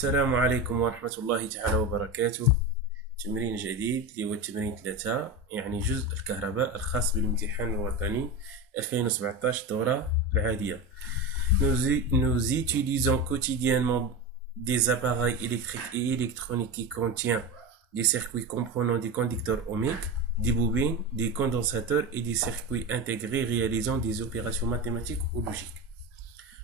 السلام عليكم ورحمة الله تعالى وبركاته. تمرين جديد اللي هو التمرين 3، يعني جزء الكهرباء الخاص بالامتحان الوطني 2017 الدورة العادية. Nous utilisons quotidiennement des appareils électriques et électroniques qui contiennent des circuits comprenant des conducteurs ohmiques, des bobines, des condensateurs et des circuits intégrés réalisant des opérations mathématiques ou logiques.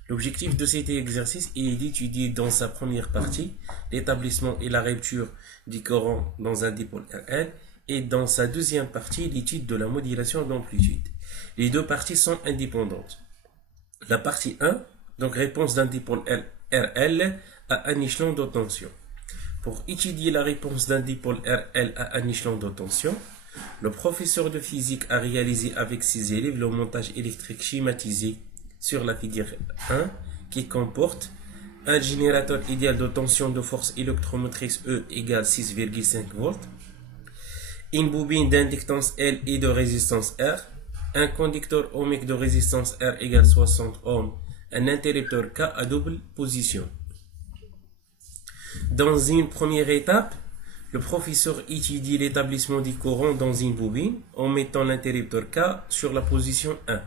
L'objectif de cet exercice est d'étudier dans sa première partie l'établissement et la rupture du courant dans un dipôle RL et dans sa deuxième partie l'étude de la modulation d'amplitude. Les deux parties sont indépendantes. La partie 1, donc réponse d'un dipôle RL à un échelon de tension. Pour étudier la réponse d'un dipôle RL à un échelon de tension, le professeur de physique a réalisé avec ses élèves le montage électrique schématisé sur la figure 1 qui comporte un générateur idéal de tension de force électromotrice E égale 6,5 volts, une bobine d'inductance L et de résistance R, un conducteur ohmique de résistance R égale 60 ohms, un interrupteur K à double position. Dans une première étape, le professeur étudie l'établissement du courant dans une bobine en mettant l'interrupteur K sur la position 1.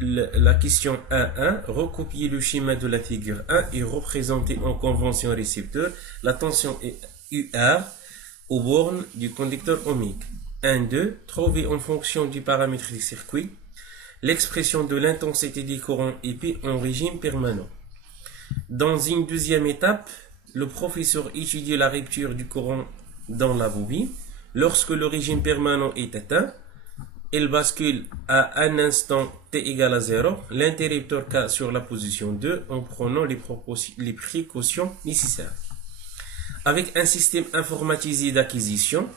La question 1.1, recopier le schéma de la figure 1 et représenter en convention récepteur la tension UR aux bornes du conducteur ohmique. 1.2, trouver en fonction du paramètre du circuit l'expression de l'intensité du courant IP en régime permanent. Dans une deuxième étape, le professeur étudie la rupture du courant dans la bobine. Lorsque le régime permanent est atteint, il bascule à un instant t égale à 0, l'interrupteur K sur la position 2 en prenant les précautions nécessaires. Avec un système informatisé d'acquisition,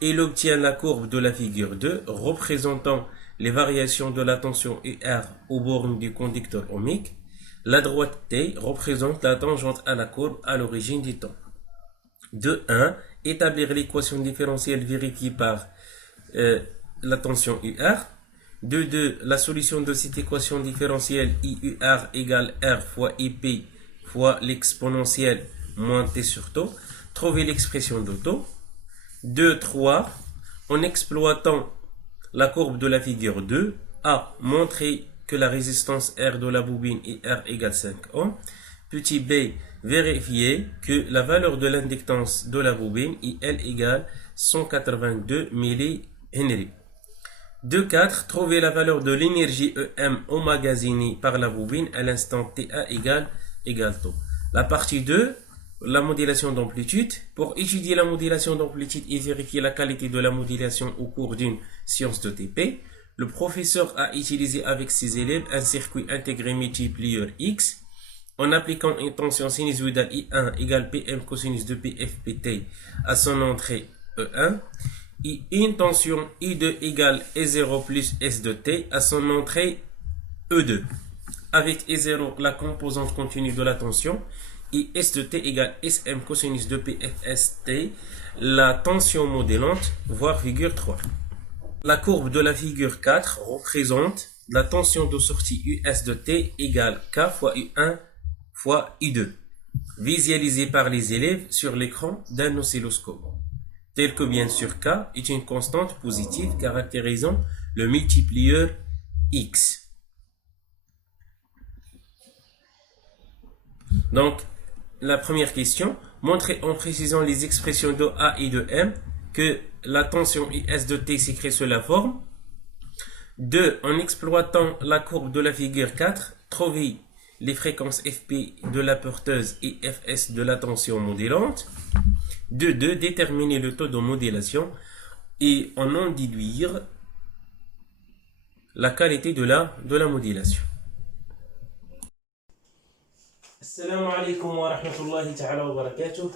il obtient la courbe de la figure 2 représentant les variations de la tension UR aux bornes du conducteur ohmique. La droite T représente la tangente à la courbe à l'origine du temps. 2.1. Établir l'équation différentielle vérifiée par la tension UR. 2.2. La solution de cette équation différentielle IUR égale R fois IP fois l'exponentielle moins T sur taux. Trouver l'expression de taux. 2.3. En exploitant la courbe de la figure 2, A. Montrer que la résistance R de la bobine est R égale 5 ohms. Petit b. Vérifier que la valeur de l'inductance de la bobine est L égale 182 mH. 2.4. Trouver la valeur de l'énergie EM emmagasinée par la bobine à l'instant TA égale taux. La partie 2, la modulation d'amplitude. Pour étudier la modulation d'amplitude et vérifier la qualité de la modulation au cours d'une séance de TP, le professeur a utilisé avec ses élèves un circuit intégré multiplieur X en appliquant une tension sinusoïdale I1 égale PM cosinus de PFPT à son entrée E1 et une tension I2 égale E0 plus S de T à son entrée E2. Avec E0 la composante continue de la tension et S de T égale SM cosinus de PFST la tension modulante, voire figure 3. La courbe de la figure 4 représente la tension de sortie US de T égale K fois U1 fois U2, visualisée par les élèves sur l'écran d'un oscilloscope. Tel que bien sûr K est une constante positive caractérisant le multiplieur X. Donc, la première question, montrer en précisant les expressions de A et de M que la tension US de T s'écrit sous la forme. 2. En exploitant la courbe de la figure 4, trouver les fréquences FP de la porteuse et Fs de la tension modulante. 2. Déterminer le taux de modulation et en déduire la qualité de la modulation. السلام عليكم ورحمة الله تعالى وبركاته.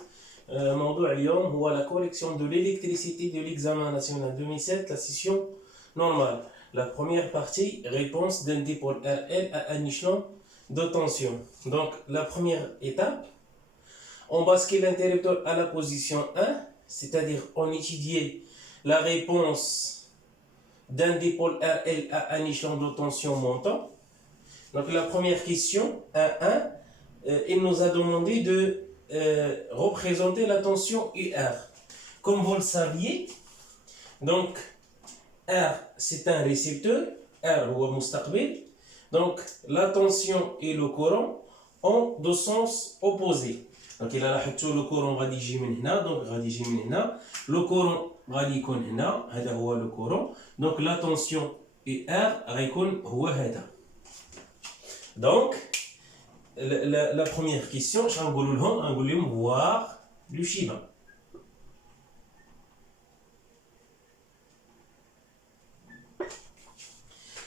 موضوع اليوم هو la collection de l'électricité de l'examen national 2007, la session normale. La première partie, réponse d'un dipôle RL à un échelon de tension. Donc la première étape, on bascule l'interrupteur à la position 1, c'est-à-dire on étudie la réponse d'un dipôle RL à un échelon de tension montant. Donc la première question, 1.1, il nous a demandé de représenter la tension UR. Comme vous le saviez, donc R c'est un récepteur, R هو مستقبل. Donc la tension et le courant ont deux sens opposés. Donc إلا لاحظتوا le courant غادي يجي من هنا، donc غادي يجي من هنا. Le courant غادي يكون هنا، هذا هو le courant. Donc la tension UR غيكون هو هذا. Donc la première question, je vais vous voir le schéma.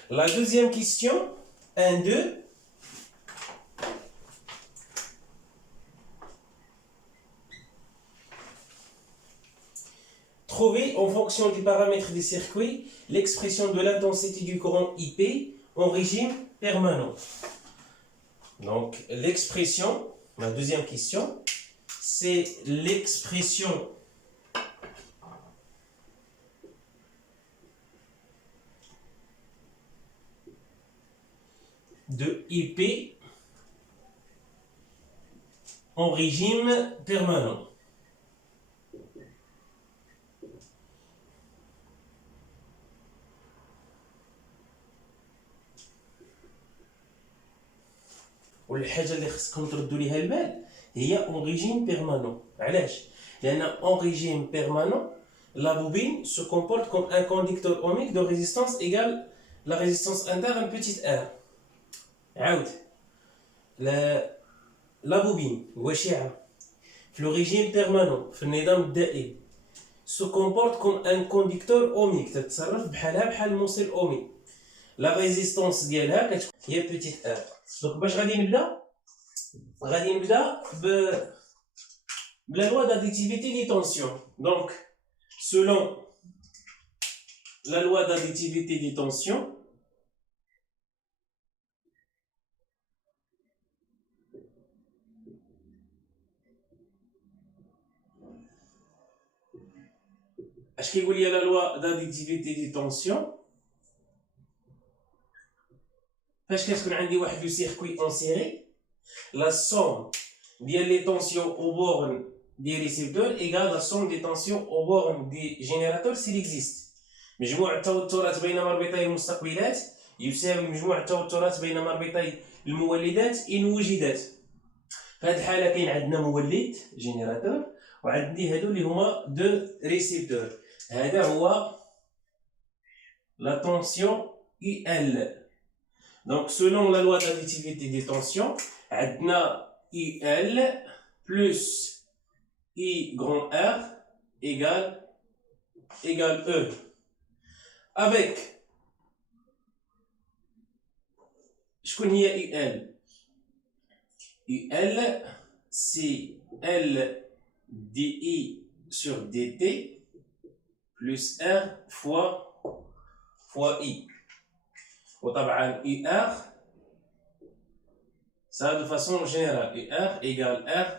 La deuxième question, 1, 2. Trouver en fonction du paramètre du circuit l'expression de l'intensité du courant IP en régime permanent. Donc l'expression, la deuxième question, c'est l'expression de IP en régime permanent. والحاجه اللي خصكم تردوا ليها البال هي اون ريجيم بيرمانون. علاش؟ لان اون ريجيم بيرمانون la bobine se comporte comme un conducteur ohmique de résistance égale la résistance interne petite r. عاود la bobine واشعه في le régime permanent في النظام الدائم se comporte comme un conducteur ohmique، تتصرف بحال الموصل اومي. la résistance ديالها كتكون هي petite r. Donc, باش غادي نبدا la loi d'additivité des tensions. Donc, selon la loi d'additivité des tensions, اش كيقول لي la loi d'additivité des tensions؟ فاش كتكون عندي واحد لو سيركوي اون سيري، لا سوم ديال لي طونسيون او بورن دي ريسيبتور ايغال لا سوم دي طونسيون او بورن دي جينيراتور سيل اكزيست. مجموع التوترات بين مربطي المستقبلات يساوي مجموع التوترات بين مربطي المولدات ان وجدت. في هذه الحاله كاين عندنا مولد جينيراتور وعندي هادو اللي هما دو ريسيبتور. هذا هو لا طونسيون اي ال. Donc, selon la loi d'additivité des tensions, on a IL plus I grand R égale E. Avec, je connais IL. IL, c'est L dI sur dt plus R fois I. وطبعا UR ça de façon générale UR égale R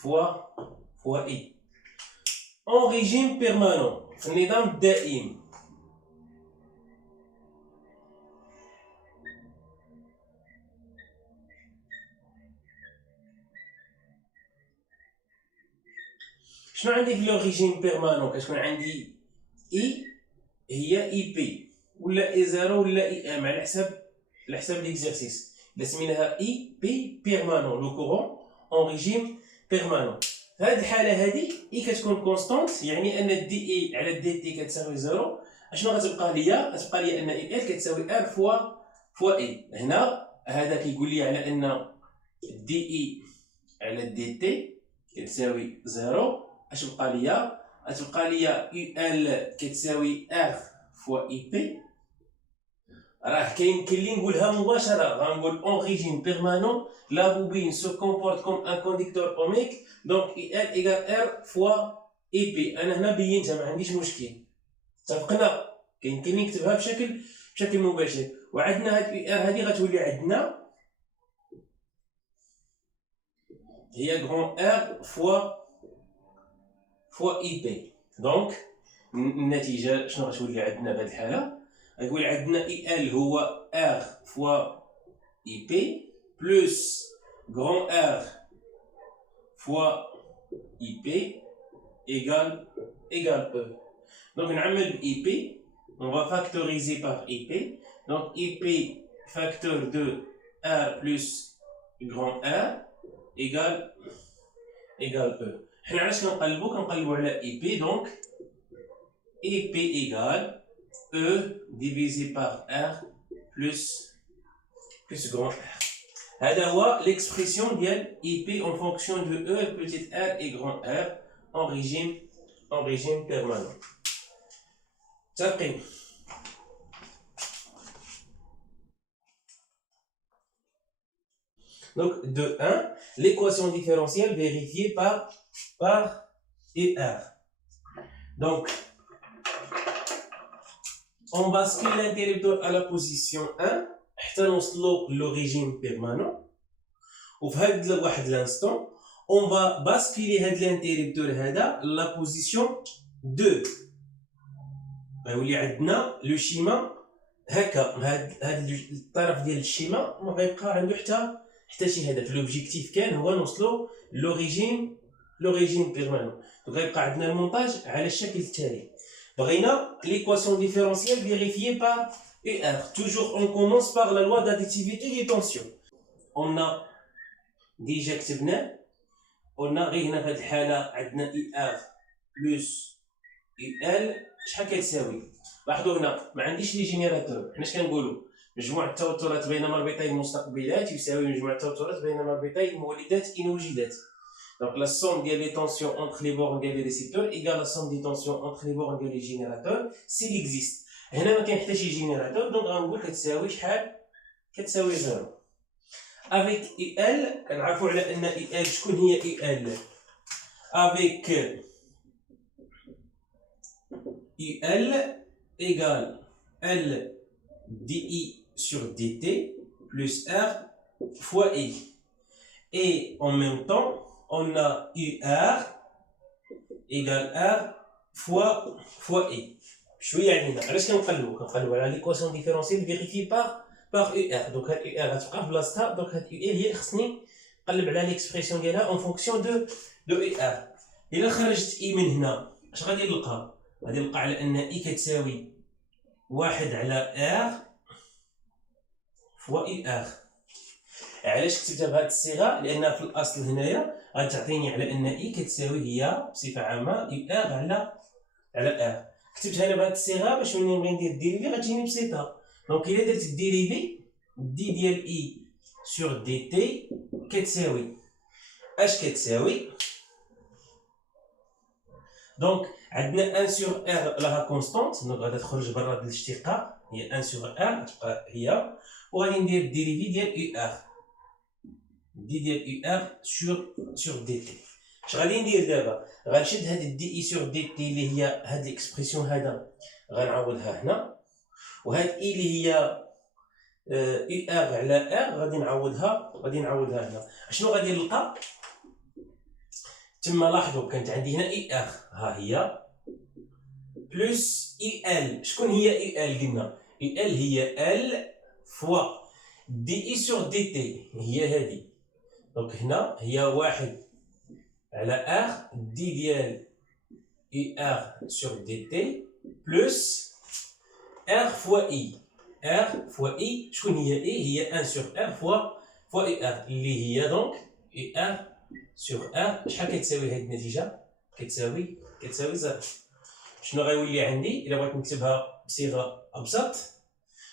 fois I en régime permanent في النظام الدائم. شنو عندي في لو ريجيم بيرمانون؟ كتكون عندي I هي IP ولا اي زيرو ولا اي ام على حساب ليكزارسيس. الا سميناها اي بي بيرمانون لو كورون اون ريجيم بيرمانون. في هذه الحاله هذه اي كتكون كونستانت، يعني ان دي اي على دي تي كتساوي زيرو. اشنو غتبقى ليا؟ غتبقى ليا ان اي ال كتساوي ار فوا اي. هنا هذا كيقول لي على ان دي اي على دي تي كتساوي زيرو. اش بقى ليا؟ غتبقى ليا يو ال كتساوي ار فوا اي بي. راه كاين اللي نقولها مباشره، غنقول اون ريجيم بيرمانون لا بوبين سو كومبورت كوم ان كونديكتور اوميك دونك اي ال ايغال ار فوا اي بي. انا هنا بينتها ما عنديش مشكل، اتفقنا. كاين اللي نكتبها بشكل مباشر. وعندنا هاد اي ار هادي غتولي عندنا هي غران ار فوا اي بي. دونك النتيجه شنو غتولي عندنا بهاد الحاله؟ غيقول عندنا اي ال هو ار فوا اي بي بلس غران ار fois IP égale E. Donc on a IP, on va factoriser par IP. Donc IP facteur de R plus grand R égale E. حنا علاش كنقلبوا على IP, donc IP égale E divisé par R plus grand R. هذا هو l'expression ديال IP en fonction de E, petit r et grand R en régime permanent. متفقين؟ Donc de 1, l'équation différentielle vérifiée par ER. Donc on bascule l'interrupteur à la position 1 حتى نوصلوا لوريجين بيرمانون. وفي هاد واحد لانستون on va basculer هاد الانتريبتور هذا لا بوزيسيون 2. غيولي عندنا لو شيما هكا. هاد الطرف ديال الشيما ما غيبقى عنده حتى شي هدف. لوبجيكتيف كان هو نوصلوا لوريجين بيرمانون. غيبقى عندنا المونتاج على الشكل التالي. بغينا l'équation différentielle vérifiée par ER. Toujours on commence par la loi d'additivité des tensions. On a déjà كتبنا. on a غير هنا في هذه الحالة عندنا ER plus EL شحال كتساوي؟ لاحظوا هنا ما عنديش لي جينيراتور. حنا اش كنقولوا؟ مجموع التوترات بين مربطي المستقبلات يساوي مجموع التوترات بين مربطي المولدات إن وجدت. Donc la somme des tensions entre les bornes et les récepteurs égale la somme des tensions entre les bornes et les générateurs s'il existe. هنا ما كاين حتى شي جينيراتور، دونك غنقول كتساوي شحال؟ كتساوي 0. avec EL كنعرفوا على ان EL شكون هي EL؟ avec EL égale L dI sur dt plus R fois I. Et en même temps, on a UR égale R fois I. شويه علينا علاش كنقلبوا على ليكواسيون ديفيرونسيال فيريفي par UR. donc هاد UR غتبقى في بلاصتها. donc هاد UR هي اللي خصني نقلب على ليكسبريسيون ديالها اون فونكسيون دو UR. الا خرجت I من هنا اش غادي نلقى؟ غادي نلقى على ان I كتساوي 1 على R فوا UR. علاش كتبتها بهذه الصيغه؟ لان في الاصل هنايا غتعطيني على ان I كتساوي هي بصفه عامه UR على R. كتبتها انا بهذه الصيغه باش ملي نبغي ندير الديريفي غتجيني بسيطه. دونك الا درت الديريفي دي ديال I sur dt كتساوي اش كتساوي؟ دونك عندنا 1 sur R لها كونستانت، دونك غادا تخرج برا الاشتقاق هي 1 sur R تبقى هي. وغادي ندير الديريفي ديال UR ديال UR sur dt. اش غادي ندير دابا؟ غنشد هاد دي sur dt اللي هي هاد ليكسبريسيون هذا غنعوضها هنا، وهاد اي اللي هي UR على R غادي نعوضها هنا. شنو غادي نلقى؟ تما لاحظوا كانت عندي هنا UR ها هي بلس UL. شكون هي UL؟ قلنا UL هي L فوا دي sur dt هي هذه. دونك هنا هي 1 على R دي ديال UR sur dt بلس R فوا I. R فوا I شكون هي I؟ هي 1 sur R فوا UR اللي هي دونك UR sur R. شحال كتساوي هاد النتيجة؟ كتساوي 0. شنو غيولي عندي إلا بغيت نكتبها بصيغة أبسط؟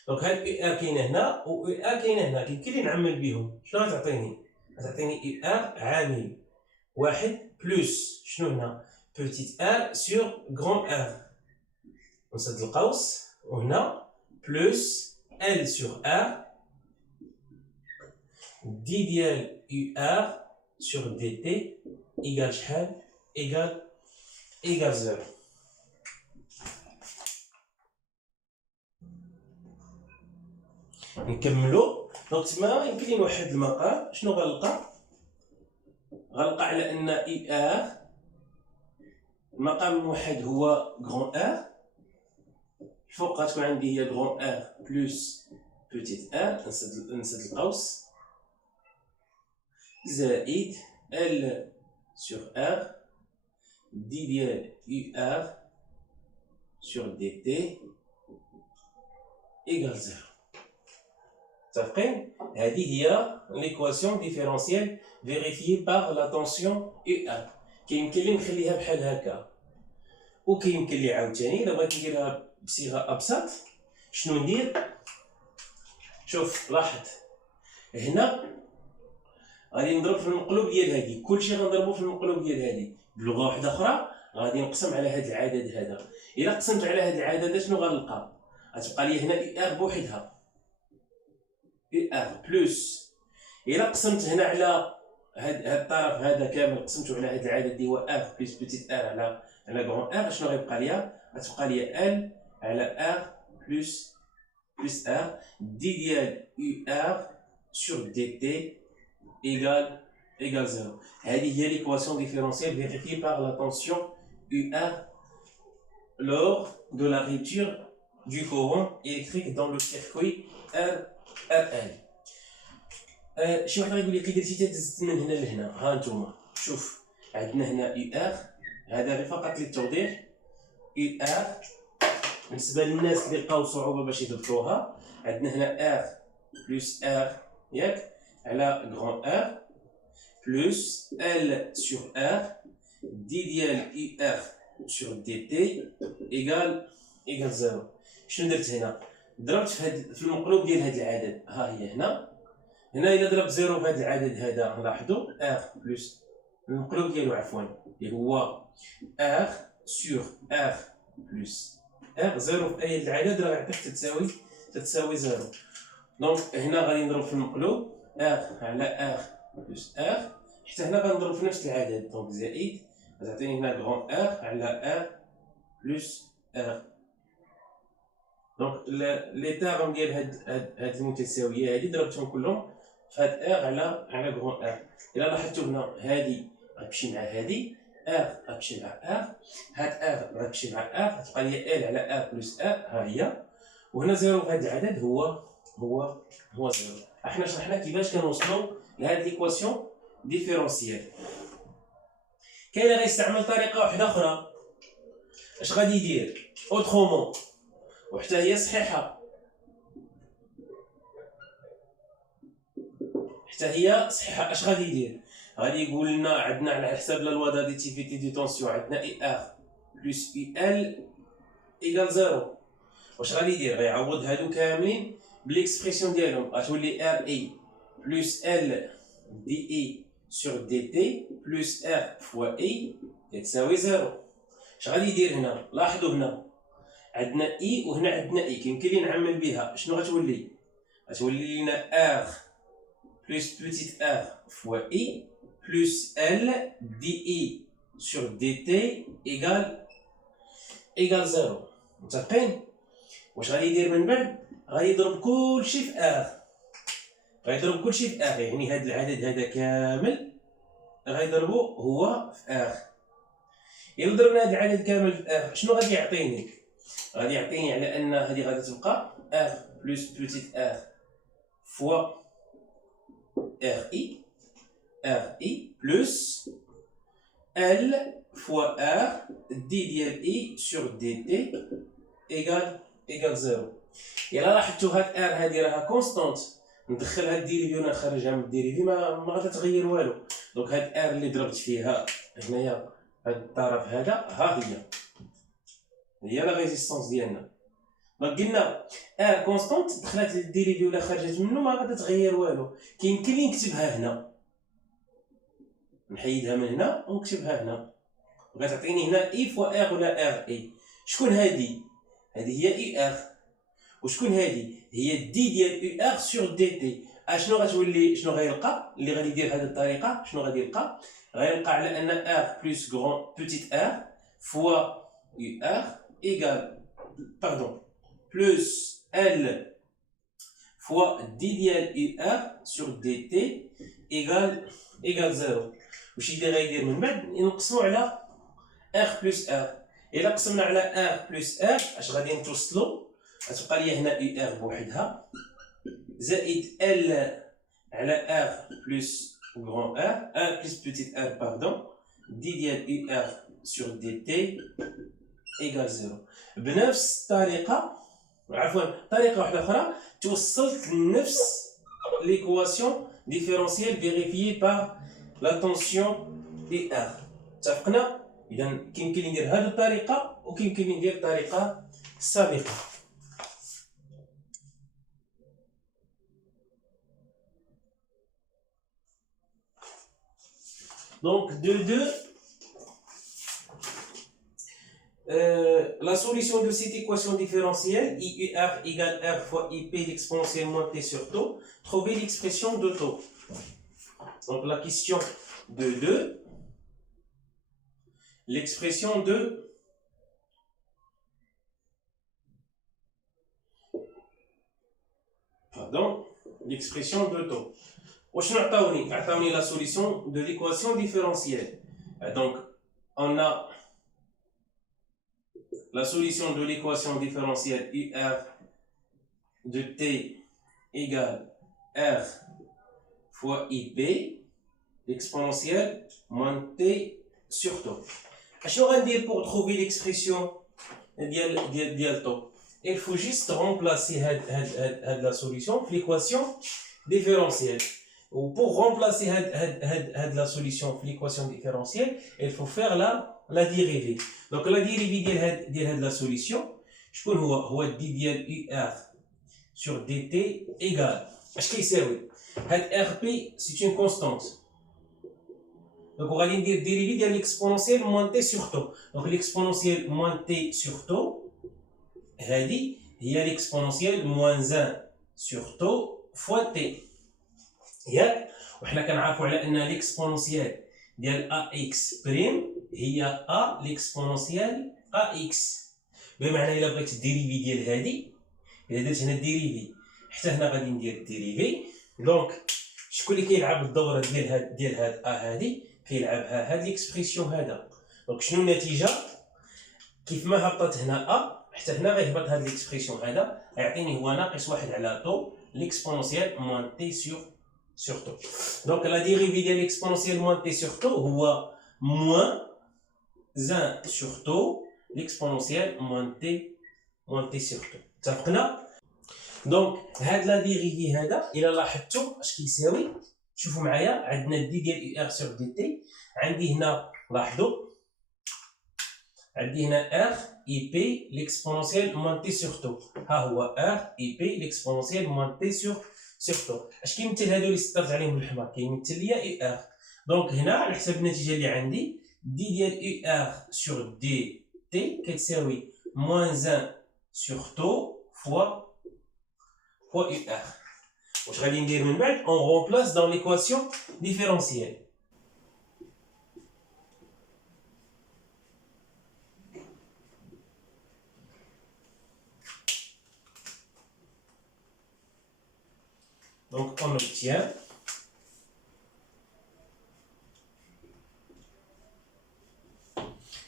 دونك هاد UR كاينة هنا و UR كاينة هنا، كيمكن لي نعمل بهم. شنو غتعطيني؟ غتعطيني UR عامل 1 بلس شنو هنا؟ بوتيت R sur grand R نسد القوس، وهنا بلس L sur R دي ديال UR sur dt égale شحال؟ égale 0. نكملو. دونك تما يمكن لي نوحد المقام. شنو غنلقى؟ غنلقى على ان UR المقام الموحد هو grand R. الفوق غتكون عندي هي grand R بلس بوتيت R نسد القوس زائد L sur R d ديال UR sur dt égale 0. متفقين؟ هذه هي l'équation différentielle vérifiée par la tension UR. كيمكن لي نخليها بحال هكا وكيمكن لي عاوتاني الا بغيت نديرها بصيغه ابسط. شنو ندير؟ شوف لاحظ هنا غادي نضرب في المقلوب ديال هذه، كلشي غنضربو في المقلوب ديال هذه. بلغه واحده اخرى غادي نقسم على هذا العدد هذا. الا قسمت على هذا العدد شنو غنلقى؟ غتبقى لي هنا اي ار بوحدها، اي ار بلس. الا قسمت هنا على هاد الطرف هذا كامل، قسمته على هذا العدد اللي هو ار بلس بوتيت ار على غون ار، شنو غيبقى ليا؟ غتبقى ليا ال على ار بلس ار دي ديال يو ار sur dt égale 0. هذه هي l'équation différentielle vérifiée par la tension UR lors de la rupture du courant électrique dans le circuit RL. شي واحد غيقول لي كي درتي تدزت من هنا لهنا. ها نتوما شوف عندنا هنا UR، هذا غير فقط للتوضيح. UR بالنسبه للناس اللي لقاو صعوبه باش يضبطوها، عندنا هنا R plus R ياك على غران ار بلس ال سور ار دي ديال اي ار سور دي تي ايغال 0. شنو درت هنا؟ ضربت في المقلوب ديال هذا العدد. ها هي هنا الا ضربت 0 في هذا العدد هذا لاحظوا ار بلس المقلوب ديالو عفوا اللي هو ار سور ار بلس ار 0 في اي العدد راه غيعطيك تتساوي 0. دونك هنا غادي نضرب في المقلوب ار على ار بلس ار، حتى هنا غنضرب في نفس العدد. دونك زائد غتعطيني هنا غران ار على ار بلس ار. دونك لي ديال هاد المتساويه هادي ضربتهم كلهم في هاد ار على غران ار. الا لاحظتوا هنا هادي غتمشي مع هادي، ار غتمشي مع ار، هاد ار غتمشي مع ار، غتبقى لي ال على ار بلس ار. ها هي. وهنا زيرو في هاد العدد هو زيرو. احنا شرحنا كيفاش كنوصلوا لهاد ليكواسيون ديفيرونسيال. كاين اللي غيستعمل طريقه واحده اخرى. اش غادي يدير اوترومون وحتى هي صحيحه، اش غادي يدير؟ غادي يقول لنا عندنا على حساب لا لوا داديتيفيتي دي طونسيون عندنا اي ار بلس اي ال ايكال زيرو. واش غادي يدير؟ غيعوض هادو كاملين بالاكسبرسيون ديالهم، غتولي ار اي بلس ال دي اي سور دي تي بلس ار فوا اي تساوي زيرو. اش غادي يدير هنا؟ لاحظوا هنا عندنا اي وهنا عندنا اي، كيمكن لي نعمل بها. شنو غتولي لنا ار بلس بوتيت ار فوا اي بلس ال دي اي سور دي تي ايكال زيرو. متفقين؟ واش غادي يدير من بعد؟ غادي يضرب كلشي في ار، يعني هذا العدد هذا كامل غيضربو هو في ار. الا ضربنا هذا العدد كامل في ار شنو غادي يعطيني؟ غادي يعطيني على ان هذه غادي تبقى ار بلس بوتيت ار فوا ار اي بلس ال فوا ار دي ديال اي سور دي تي ايكال زيرو. الا لاحظتوا هاد ار هادي راها كونستانت، ندخل هاد الديريفي ونخرجها من الديريفي ما غادي تغير والو. دونك هاد ار اللي ضربت فيها هنايا هاد الطرف هذا ها هي لا ريزيستونس ديالنا. دونك قلنا ار كونستانت دخلت للديريفي ولا خرجت منه ما غادي تغير والو. كيمكن لي نكتبها هنا، نحيدها من هنا ونكتبها هنا، وغتعطيني هنا اي فوا ار ولا ار اي. شكون هادي هي اي ار، وشكون هادي هي دي ديال اي ار سور دي تي. شنو غتولي؟ شنو غيلقى اللي غادي يدير هذه الطريقه؟ شنو غادي يلقى؟ غيلقى على ان ار بلس غران بوتيت ار فوا اي ار ايكال بلس ال فوا دي ديال اي ار سور دي تي ايكال زيرو. واش اللي غيدير من بعد؟ نقسمو على ار بلس ار. الا قسمنا على ار بلس ار اش غادي نتوصلو؟ غتبقى لي هنا اي ار بوحدها زائد ال على ار بلس غران ار بلس بوتيت ار دي ديال يو ار سور دي تي ايكال زيرو. بنفس الطريقه، عفوا طريقه واحده اخرى، توصلت لنفس ليكواسيون ديفيرونسيال فيريفيي بار لا طونسيون اي ار. اتفقنا؟ اذا كيمكن لي ندير هذه الطريقه وكيمكن لي ندير الطريقه السابقه. Donc, de 2, la solution de cette équation différentielle, IUR égale R fois IP l'exponentielle moins T sur taux, trouver l'expression de taux. Donc, la question de 2, l'expression de l'expression de taux. وشنو عطاوني؟ عطاوني la solution de l'équation différentielle. Donc, on a la solution de l'équation différentielle UR de T égale R fois IP exponentielle moins T sur taux. شنو غندير pour trouver l'expression ديال taux؟ Il faut juste remplacer la solution في l'équation différentielle. Ou pour remplacer la solution de l'équation différentielle, il faut faire la dérivée. Donc la dérivée de la solution, je peux voir d ديال UR sur dt égale. Qu'est-ce qu'il s'agit? RP, c'est une constante. Donc on va dire dérivée de l'exponentielle moins t sur taux. Donc l'exponentielle moins t sur taux, il y a l'exponentielle moins 1 sur taux fois t. ياك وحنا كنعرفوا على ان ليكسبونونسيال ديال ax بريم هي a ليكسبونونسيال ax، بمعنى الا بغيت الديريفي ديال هادي، الا درت هنا الديريفي حتى هنا غادي ندير الديريفي. دونك شكون اللي كيلعب الدوره ديال هاد ا هادي؟ كيلعبها هاد ليكسبريسيون هذا. دونك شنو النتيجه؟ كيف ما هبطت هنا ا حتى هنا غيهبط هاد ليكسبريسيون هذا، غيعطيني هو ناقص 1 على طو ليكسبونونسيال موان تي sur taux. Donc la dérivée de l'exponentielle moins t sur taux هو moins 1 sur taux l'exponentielle moins t sur taux. اتفقنا؟ دونك هاد لا ديريفي هذا الى لاحظتوا اش كيساوي؟ شوفوا معايا، عندنا دي ديال يو ار سور دي تي، عندي هنا لاحظوا عندي هنا ار اي بي ليكسبونونسيال موان تي سور تو. ها هو ار اي بي ليكسبونونسيال موان تي سور تو. اش كيمثل هادو اللي سطرت عليهم بالحمر؟ كيمثل ليا يو ار. دونك هنا على حسب النتيجه اللي عندي دي ديال يو ار سور دي تي كتساوي موان 1 سور تو فوا يو ار. واش غادي ندير من بعد؟ اون رومبلاس دون ليكواسيون ديفيرونسيال. Donc on obtient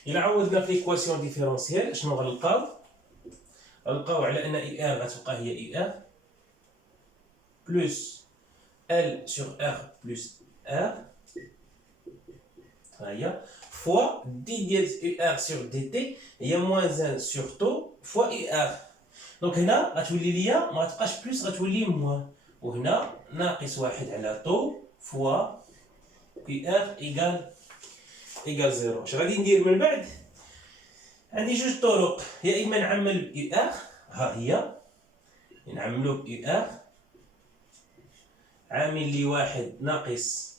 إلا عوضنا في ليكواسيون ديفيرونسيال شنو غنلقاو؟ غنلقاو على أن إي آر غتبقى هي إي آر بلوس إل سور آر بلوس آر، ها هي فوا دي ديال إي آر سور دي تي هي موان 1 سور تو فوا إي آر. دونك هنا غتولي ليا ما غتبقاش بلوس، غتولي موان، وهنا ناقص 1 على طو فوا كي ار ايكال زيرو. اش غادي ندير من بعد؟ عندي جوج طرق، يا اما نعمل بي ار، ها هي نعملو بي ار عامل لي 1 ناقص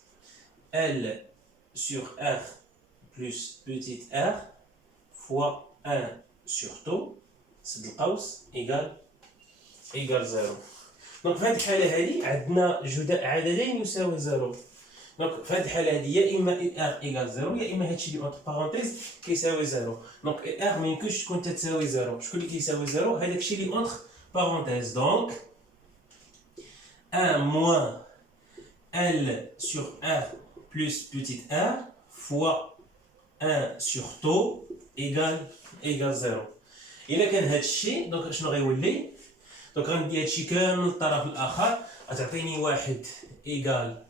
ال سور ار بلس بوتيت ار فوا 1 سور طو سد القوس ايكال زيرو. دونك في هذه الحاله هذه عندنا عددين يساوي زيرو. دونك في هذه الحاله هذه يا اما اي ار ايكال زيرو يا اما هادشي اللي اونتر بارونتيز كيساوي زيرو. دونك اي ار ما يمكنش تكون تساوي زيرو. شكون اللي كيساوي زيرو؟ هذاك الشيء اللي اونتر بارونتيز. دونك 1 موان ال سور ار بلس بوتيت ار فوا 1 سور تو ايكال زيرو. الا كان هذا الشيء دونك شنو غيولي؟ دونك غندي هادشي كامل للطرف الاخر، غتعطيني 1 ايكال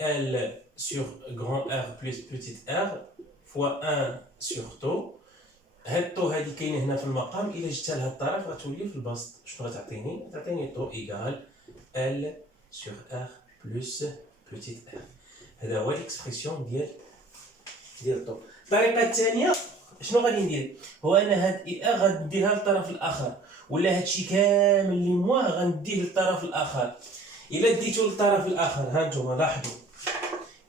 ال sur grand R plus petit r fois 1 sur taux. هاد الطو هادي كاينه هنا في المقام. الا جبت لها الطرف غتولي في البسط. شنو غتعطيني؟ تعطيني طو ايكال ال سور ار بلس بوتيت ار. هذا هو ليكسبرسيون ديال الطو. الطريقه الثانيه شنو غادي ندير؟ هو انا هاد اي ار غنديها للطرف الاخر، ولا هادشي كامل اللي مواه غنديه للطرف الاخر. الا ديتو للطرف الاخر ها نتوما لاحظوا،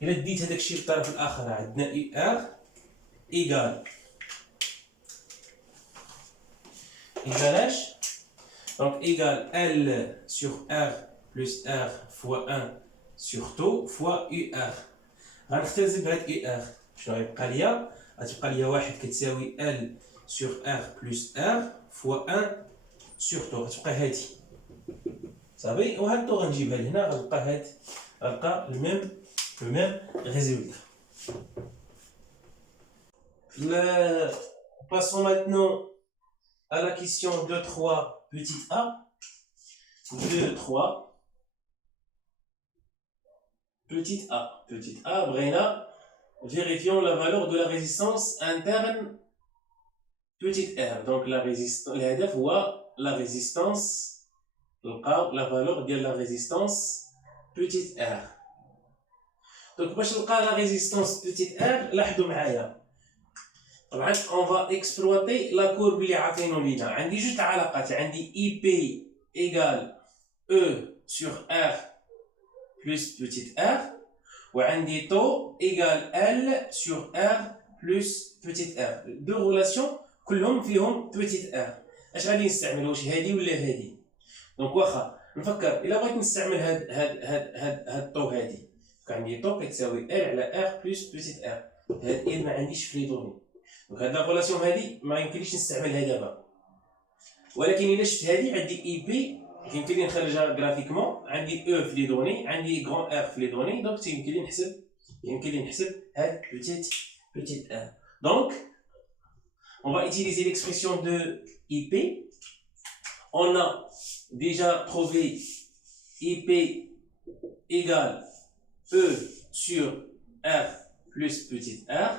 الا ديت هذاك الشيء للطرف الاخر عندنا اي ار ايكال ايكالاش دونك ايكال ال سور ار بلس ار فوا 1 سور تو فوا يو ار. غنختزل بهاد يو ار. شنو غيبقى ليا؟ غتبقى ليا واحد كتساوي ال سور ار بلس ار فوا 1 سور تو. غتبقى هادي صافي. وهاد الطو غنجيبها لهنا غتبقى هاد، غنلقى le même résultat. Passons maintenant à la question 2,3 petit a. 2,3 petit a. Petit a, Brena, vérifions la valeur de la résistance interne petit r. Donc la résistance, la résistance, la valeur de la résistance petit r. Donc باش نلقى la résistance petite r لاحظوا معايا. طبعا on va exploiter la courbe اللي عاطينو لينا. عندي جوج علاقات، عندي IP égale E sur R plus petite r، وعندي taux égale L sur R plus petite r. دو ريلاسيون كلهم فيهم petite r. اش غادي نستعمل؟ واش هادي ولا هادي؟ دونك واخا نفكر الا بغيت نستعمل هاد الطو هادي، عندي طو كتساوي ال على ار بلس بوتيت ار. هاد ال ما عنديش في لي دوني، دونك هاد لا ريلاسيون هادي ما يمكنليش نستعملها دابا. ولكن الا شفت هادي عندي اي بي يمكن لي نخرجها غرافيكمون، عندي او في لي دوني، عندي غران ار في لي دوني، دونك يمكن لي نحسب هاد بوتيت ار. دونك on va utiliser l'expression de IP. On a déjà trouvé IP égale E sur R plus petite r.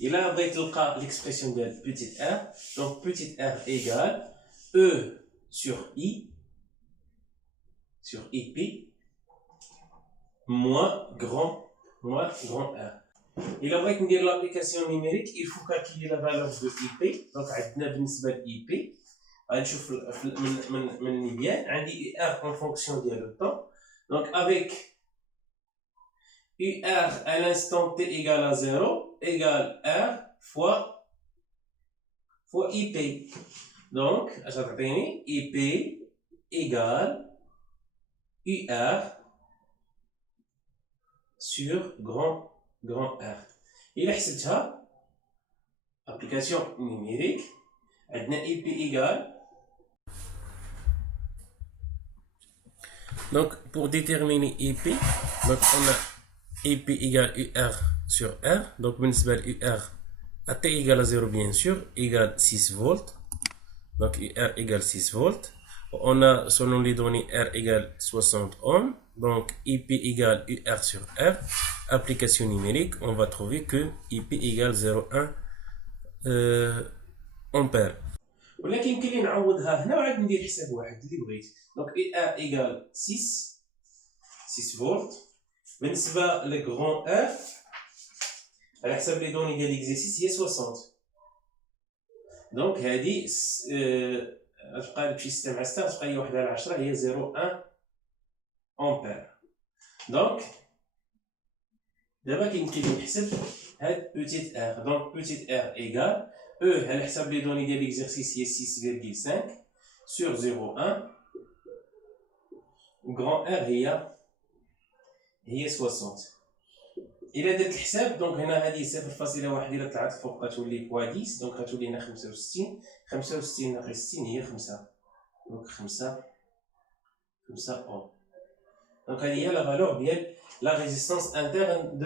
Et là, on va l'expression de petite r. Donc, petite r égale E sur I, sur IP, moins grand R. Et là, on va dire l'application numérique. Il faut calculer la valeur de IP. Donc, on a بالنسبة IP. غنشوف من ليبيان عندي R en fonction du temps. Donc, avec UR à l'instant t égale à 0 égale R fois IP. Donc, IP égale UR sur grand R. إلا حسبتها application numérique عندنا IP égale. Donc, pour déterminer IP, donc on a IP égale UR sur R. Donc, UR à T égale à 0 bien sûr, égale 6 volts. Donc, UR égale 6 volts. On a, selon les données, R égale 60 ohms. Donc, IP égale UR sur R. Application numérique, on va trouver que IP égale 0,1 ampère. ولكن يمكن لي نعوضها هنا وعاد ندير حساب واحد اللي بغيت. دونك اي ار ايكال 6 فولت. بالنسبه لغران ار على حساب لي دوني ديال ليكزيرسيس هي 60. دونك هادي غتبقى لك شي 6 مع 6 غتبقى هي 1 على 10 هي 0,1 امبير. دونك دابا كيمكن لي نحسب هاد بوتيت ار. دونك بوتيت ار ايكال E على حساب لي دوني ديال ليكزيرسيس هي 6,5 sur 0,1. غران ار هي 60. إلا درت الحساب دونك هنا هادي 0.1 إلا طلعت فوق غتولي فوا 10 دونك غتولي هنا 65. 65 ناقص 60 هي 5. دونك 5 أوم. دونك هادي هي لا فالور ديال لا ريزيستانس انترن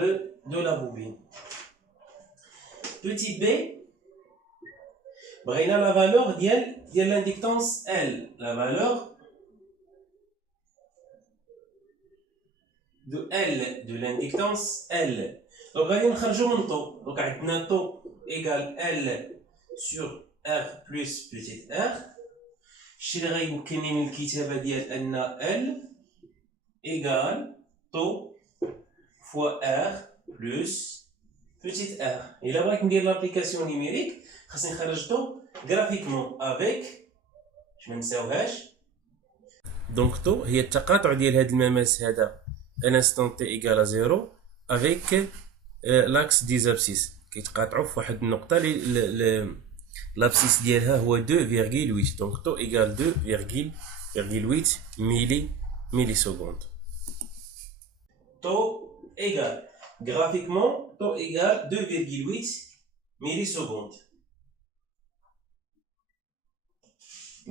دو لا بوبين. Petit b, بغينا لا فالور ديال لانديكتونس L. لا فالور de L, de l'inductance L. Donc, غادي نخرجوا من طو. Donc, عندنا طو égale L sur R plus petit r. الشيء اللي غيمكنني من الكتابة ديال أن L égale طو fois R plus petit r. إلا بغيت ندير لابليكاسيون نيميريك خاصني نخرج طو graphiquement avec باش ما نساوهاش. دونك طو هي التقاطع ديال هاد المماس هذا انستون تي ايكال ا زيرو افيك لاكس دي زابسيس كيتقاطعوا في واحد النقطه اللي لابسيس ديالها هو 2.8. دونك طو ايكال 2.8 ميلي سكوند. طو ايكال graphiquement طو ايكال 2.8 ميلي سكوند.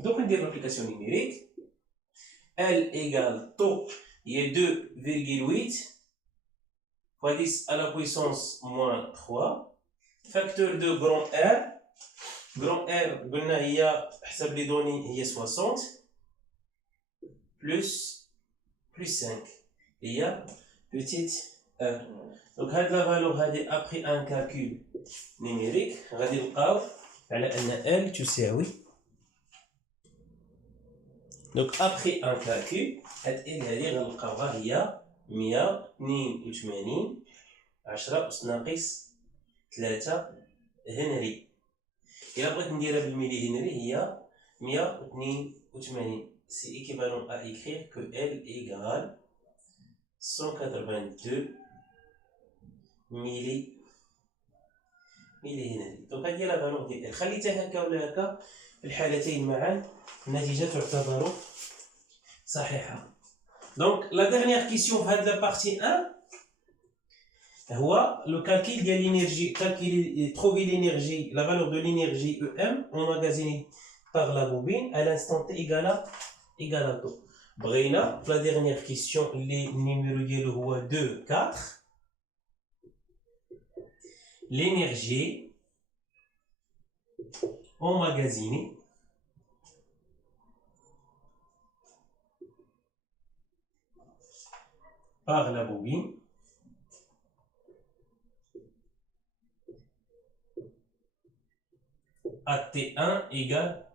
Donc, on dit l'application numérique. L égale taux, il y a 2,8 fois 10 à la puissance moins 3. Facteur de grand R. Grand R, il y a, les données, il y a 60. Plus 5. Il y a petite R. Donc, la valeur après un calcul numérique, on va dire L, tu sais, oui. Donc après un calcul, cette L غنلقاوها هي 182 10 أس ناقص 3 هنري. إلا بغيت نديرها بالميلي هنري هي 182. C'est équivalent à écrire que L égale 182 ميلي هنري. Donc هذه هي لا فالور ديال L. خليتها هكا ولا هكا في الحالتين معا النتيجة تعتبر صحيحة. Donc la dernière question de la partie 1 هو le calcul de l'énergie, trouver l'énergie, la valeur de l'énergie EM emmagasinée par la bobine à l'instant T égale à taux. بغينا la dernière question les numéros ديالو هو 2 4 l'énergie emmagasinée par la bobine à T1 égale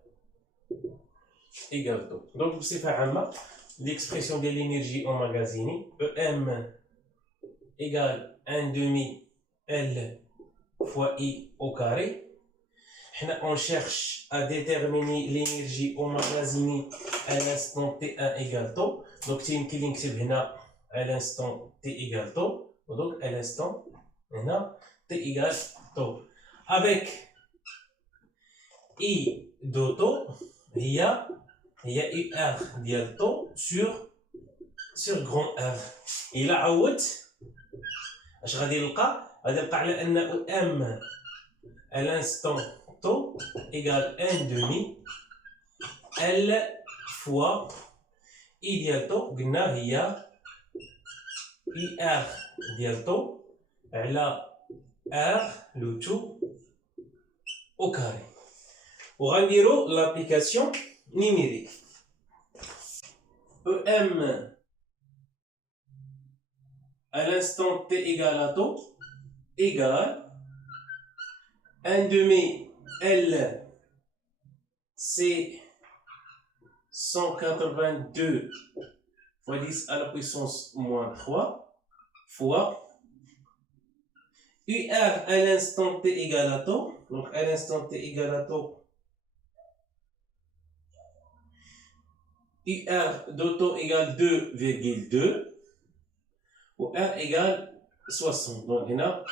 taux. Donc, c'est par l'expression de l'énergie emmagasinée, EM égale 1 demi L fois I au carré. On cherche à déterminer l'énergie emmagasinée à l'instant T1 égale taux. Donc, c'est une clé à l'instant T égale taux. Donc, à l'instant T égale taux. Avec I de taux, il y a UR ديال taux sur grand R. إلا عوضت اش غادي نلقى؟ غادي نلقى على أن M à l'instant taux égale 1 demi L fois I ديال taux قلنا هي IR ديال taux على R le tout au carré. وغنديرو l'application numérique. EM à l'instant T égale à taux égale 1 demi L c'est 182 fois 10 à la puissance moins 3 fois UR à l'instant T égale à taux. Donc à l'instant T égale à taux, UR de taux égale 2,2 ou R égale 60. Donc là,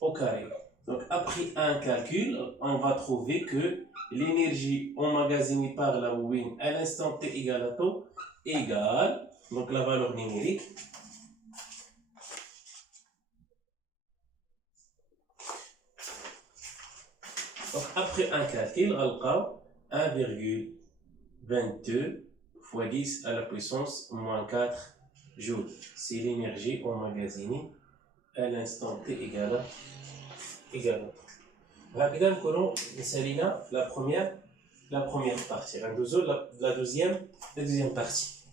au carré. Donc après un calcul, on va trouver que l'énergie emmagasinée par la bobine à l'instant T égale à taux égale, donc la valeur numérique, donc après un calcul, on va 1,22 fois 10 à la puissance moins 4 joules. C'est l'énergie emmagasinée à l'instant T égale à هكذا نكونوا نسالينا la première partie. غندوزو la deuxième partie.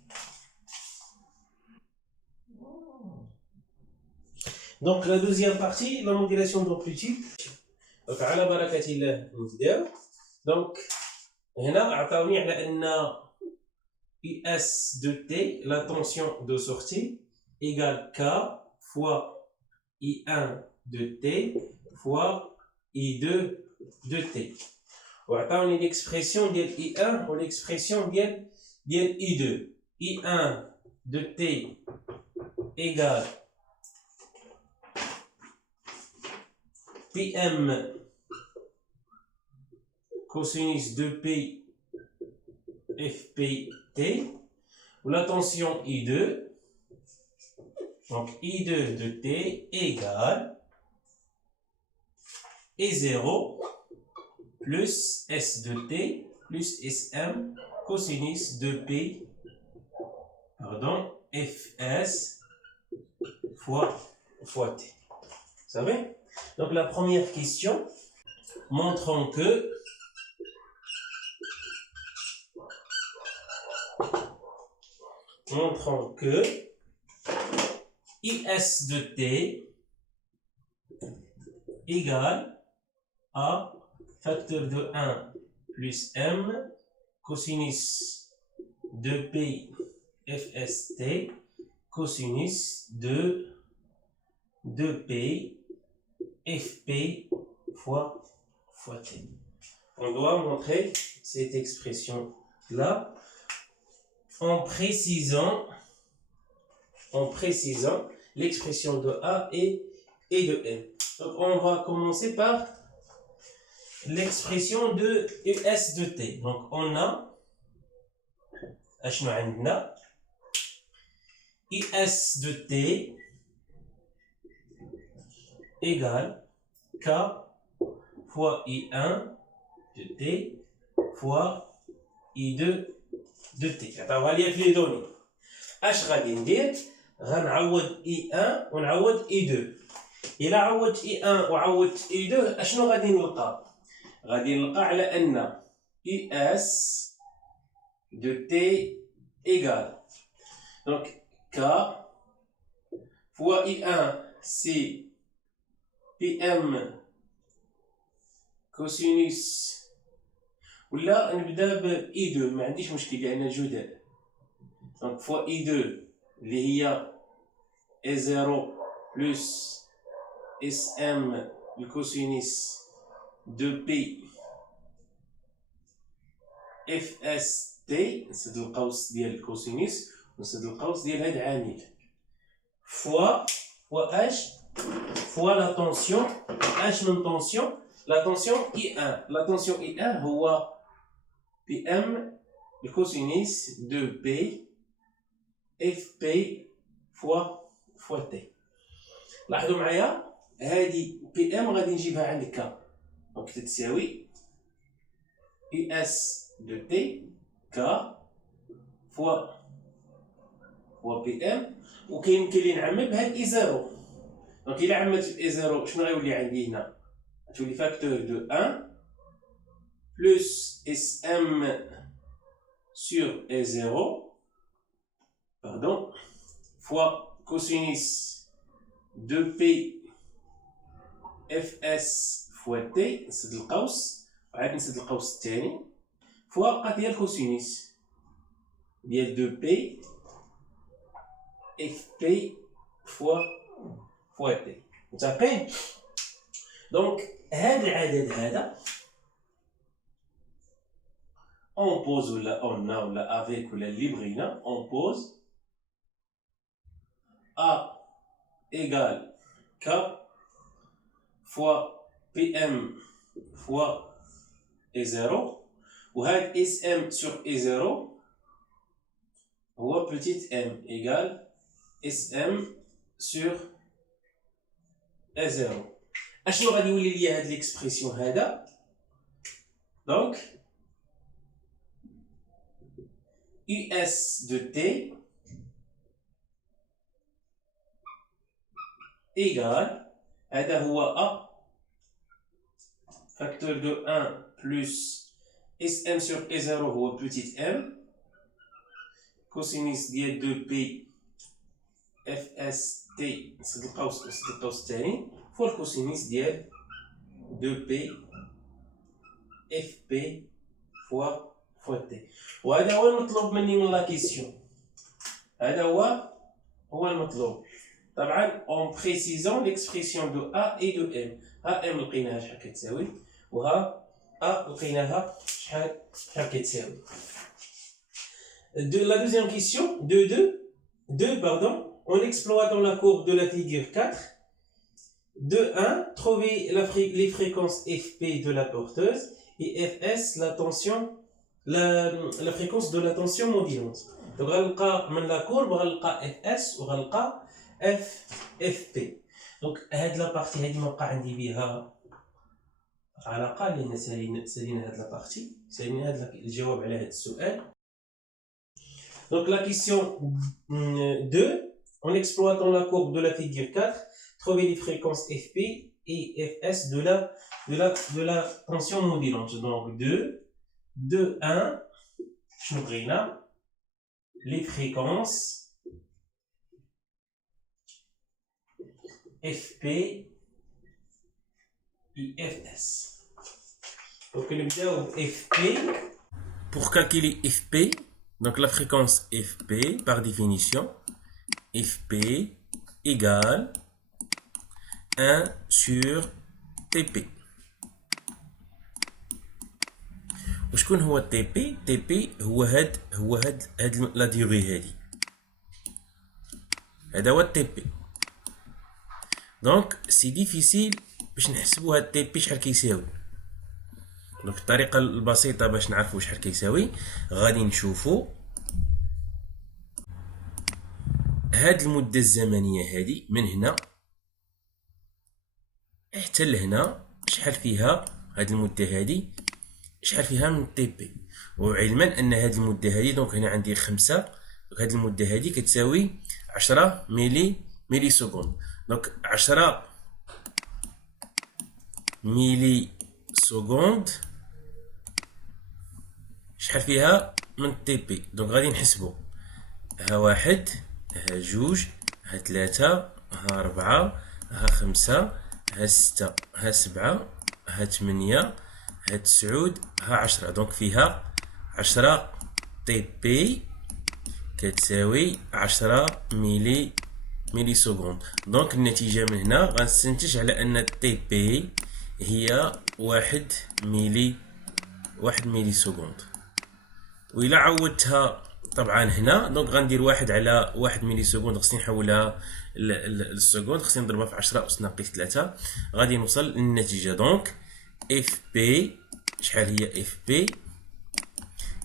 Donc la deuxième partie, la modulation d'amplitude. Donc على بركة الله نبداو. Donc هنا عطاوني على أن IS de T, la tension de sortie, égale K fois I1 de T fois I2 de T. وعطاوني l'expression ديال I1 والexpression ديال I2. I1 de T égale PM cosinus 2P FPT, ou la tension I2, donc I2 de T égale E0 plus S de T plus SM cosinus 2P, pardon, Fs fois T. Vous savez? Donc la première question, montrant que IS de T égale à facteur de 1 plus M cosinus 2P FST cosinus de 2P FP fois T. On doit montrer cette expression-là en précisant l'expression de A et de M. Donc on va commencer par l'expression de US de T. Donc on a US de T égale K fois I1 de T fois I2 de T. عطاوها ليا في لي دوني. اش غادي ندير؟ غنعوض I1 ونعوض I2. إلا عوضت I1 وعوضت I2 اشنو غادي نلقى؟ غادي نلقى على أن US de T égale donc K fois I1 c'est PM cosinus ولا نبدا ب I2 ما عنديش مشكل لأن جداد. donc fois I2 اللي هي E0 plus SM الكوسينيس 2P FST نسد القوس ديال الكوسينيس ونسد القوس ديال هاد عامل فوا اش فوا لا طونسيون اش من طونسيون لا طونسيون I1 لا طونسيون I1 هو PM الكوسينيس 2P FP فوا T. لاحظوا معايا هادي PM غادي نجيبها عند K دونك تتساوي US de T K fois PM وكاين اللي نعمم بهاد E0. دونك إلا عممت E0 شنو غيولي عندي هنا؟ غتولي فاكتور دو 1 plus SM sur E0 pardon fois cosinus 2P Fs fois T نسد القوس وعاد نسد القوس الثاني فوا بقات ديال الكوسينيس ديال 2P FP فوا T. متفقين؟ دونك هاد العدد هذا on pose ولا on a ولا avec ولا اللي بغينا on pose A égale K fois PM fois E0 وهاد SM sur E0 هو petit m égale SM sur E0. اشنو غادي يولي ليا هاد ليكسبرسيون هذا؟ دونك US de T égale هذا هو A facteur de 1 plus SM sur E0 هو petit m cosinus ديال 2P اف اس تي نصدقوا الثاني فوا الكوسينيس ديال 2 بي اف بي فوا تي. وهذا هو المطلوب مني من لا كيسيون، هذا هو المطلوب. طبعا اون بريسيزون ليكسبريسيون دو ا اي دو ام. ها ام لقيناها شحال كتساوي، وها ا لقيناها شحال كتساوي. La deuxième question, 2, pardon, en exploitant la courbe de la figure 4, 2.1, trouver les fréquences Fp de la porteuse et Fs, la tension, la fréquence de la tension modulante. Donc, غنلقى من la courbe, غنلقى Fs وغنلقى Fp. Donc, هاد لا بارتي هادي ما بقى عندي بها علاقة، لأن سالينا هاد لا بارتي، سالينا هاد الجواب على هاد السؤال. Donc la question 2, en exploitant la courbe de la figure 4, trouver les fréquences Fp et Fs de la tension modulante. Donc 2, 1, je بغينا les fréquences Fp et Fs. Donc نبداو Fp. Pour calculer Fp, donc la fréquence Fp, par définition, Fp égale 1 sur Tp. وشكون هو Tp؟ Tp هو هاد لا ديوغي هادي، هذا هو Tp. دونك سي ديفيسيل باش نحسبو هاد Tp شحال كيساوي. دونك الطريقة البسيطة باش نعرفو شحال كيساوي، غادي نشوفو هاد المدة الزمنية هادي من هنا حتى لهنا شحال فيها، هاد المدة هادي شحال فيها من تي بي. وعلما ان هاد المدة هادي دونك هنا عندي 5، هاد المدة هادي كتساوي 10 ميلي سكوند. دونك 10 ميلي سكوند شحال فيها من تي بي. دونك غادي نحسبو، ها 1 ها 2 ها 3 ها 4 ها 5 ها 6 ها 7 ها 8 ها 9 ها 10. دونك فيها 10 تي بي كتساوي 10 ميلي سكوند. دونك النتيجة من هنا غنستنتج على ان تي بي هي 1 ميلي سكوند. وإلا عوضتها طبعا هنا دونك غندير 1 على 1 ميلي سكوند، خصني نحولها للسكوند، خصني نضربها في 10 أس ناقص 3، غادي نوصل للنتيجة. دونك اف بي شحال هي؟ اف بي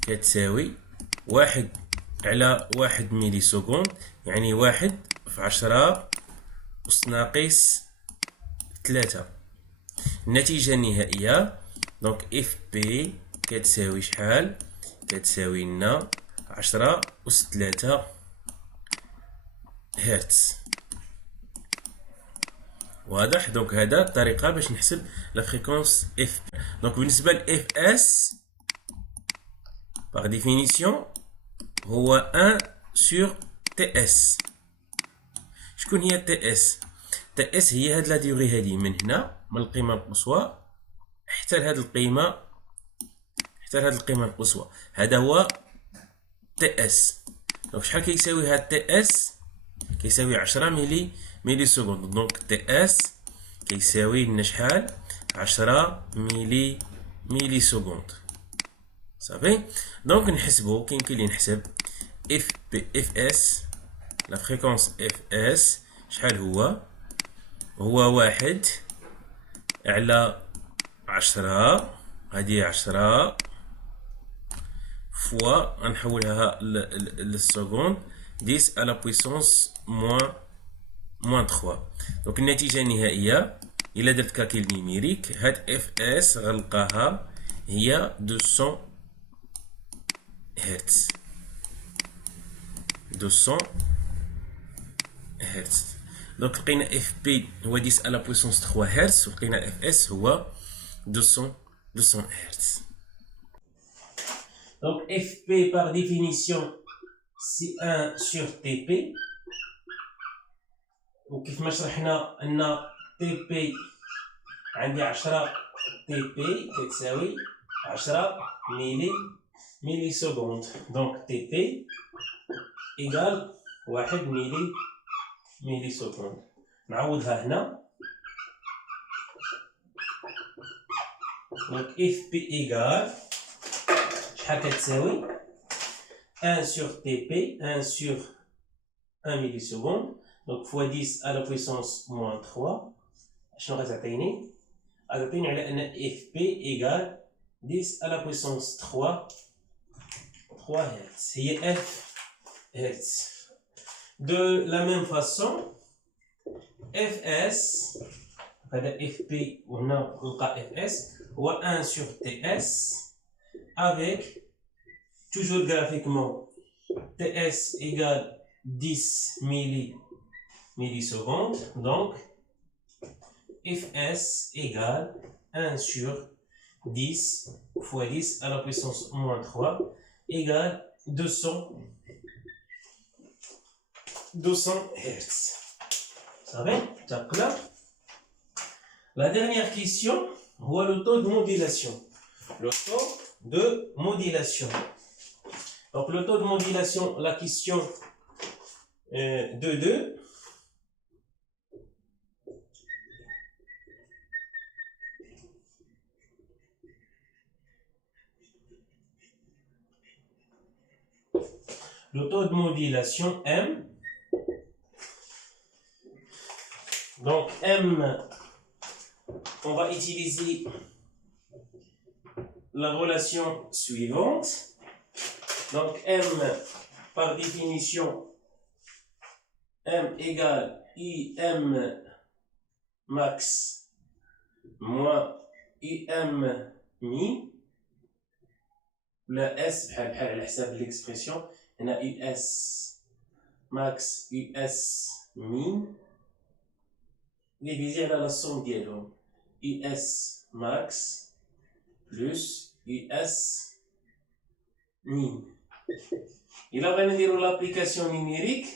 كتساوي 1 على 1 ميلي سكوند، يعني 1 في 10 أس ناقص 3. النتيجة النهائية دونك اف بي كتساوي شحال؟ كتساوي لنا 10 أس 3 هرتز. واضح؟ دونك هذا الطريقة باش نحسب لا فريكونس اف بي. دونك بالنسبة ل اف اس باغ ديفينيسيون هو 1 سور تي اس. شكون هي تي اس؟ تي اس هي هاد لا ديوغي هادي من هنا من القيمة القصوى حتى لهاد القيمة، حتى لهاد القيمة القصوى، هذا هو تي اس. دونك شحال كيساوي هاد تي اس؟ كيساوي 10 ميلي سكوند. دونك تي اس كيساوي لنا شحال؟ 10 ميلي سكوند. صافي. دونك نحسبو، كاين اللي نحسب اف اس، لا فريكونس اف اس شحال هو 1 على 10، هادي 10 فوا غنحولها للسكوند 10 على بويسونس موان 3. دونك النتيجة النهائية إلا درت كالكيل نيميريك هاد اف اس غنلقاها هي 200 هرتز. 200 هرتز. دونك لقينا اف بي هو 10 على بويسونس 3 هرتز، ولقينا اف اس هو 200 هرتز. Donc Fp par définition c'est 1 sur Tp. وكيف ما شرحنا ان تي بي عندي 10 تي بي كتساوي 10 ميلي سكوند. دونك تي بي ايكال 1 ميلي سكوند. نعوضها هنا. دونك اف بي ايكال شحال كتساوي 1 sur TP, 1 sur 1 milliseconde. Donc fois 10 à la puissance moins 3. شنو غتعطيني؟ غتعطيني على ان FP égale 10 à la puissance 3 Hz. هي F Hz. De la même façon Fs هذا FP وهنا نلقى Fs هو 1 sur TS avec toujours graphiquement TS égale 10 millisecondes. Donc Fs égale 1 sur 10 fois 10 à la puissance moins 3 égale 200 Hz. Ça va? C'est clair? La dernière question, voilà le taux de modulation. Le taux de modulation. Donc le taux de modulation, la question 2. Le taux de modulation M. Donc M, on va utiliser la relation suivante. Donc M, par définition, M égale IM max moins IM min. Le S, بحال حساب l'expression, on a US max, US min, divisé par la somme ديالهم. US max plus US min. إلا بغينا نديرو لابليكاسيون نيميريك،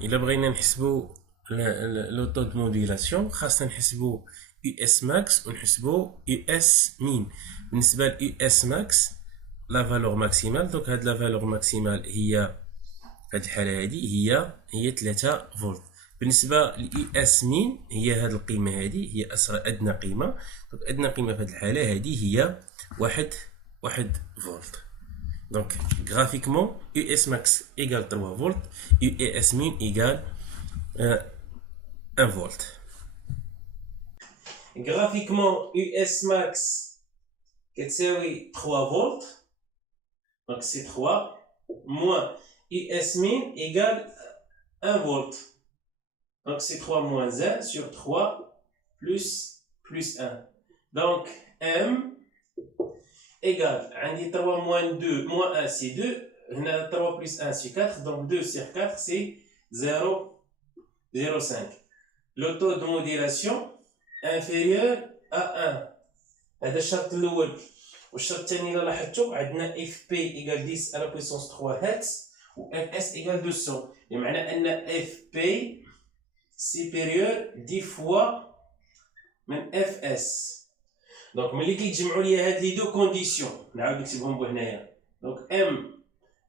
إلا بغينا نحسبو لو طو دو موديلاسيون خاصنا نحسبو US max ونحسبو US min. بالنسبة ل US max لا فالور ماكسيمال، دونك هاد لا فالور ماكسيمال هي هاد الحالة هادي هي 3 فولت. بالنسبة ل US min هي هاد القيمة هادي هي أدنى قيمة، دونك أدنى قيمة في هاد الحالة هادي هي واحد فولت. Donc, graphiquement, US max égale 3 volts, US min égale 1 volt. Graphiquement, US max est 3 volts, donc c'est 3, moins US min égale 1 volt. Donc c'est 3 moins 1 sur 3 plus 1. Donc M égale, on dit 3 moins 2, moins 1 c'est 2, on a 3 plus 1 c'est 4, donc 2 sur 4 c'est 0,05. Le taux de modulation inférieur à 1. هذا الشرط الأول. والشرط الثاني إلا لاحظتوا عندنا FP égale 10 à la puissance 3 Hz و Fs égale 200. بمعنى أن FP supérieur 10 fois من Fs. Donc ملي كيتجمعوا لي هاد لي دو كونديسيون نعاود نكتبهم بهنايا. Donc M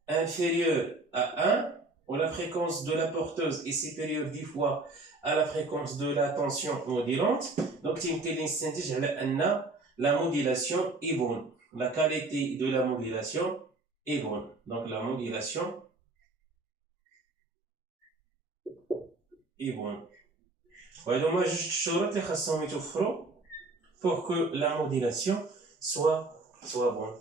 inférieur à 1 ou la fréquence de la porteuse est supérieure 10 fois à la fréquence de la tension modulante. Donc يمكن لي نستنتج على أن la modulation est bonne. La qualité de la modulation est bonne. Donc la modulation est bonne. وهادو هما جوج الشروط اللي خاصهم يتوفروا pour que la modulation soit bonne.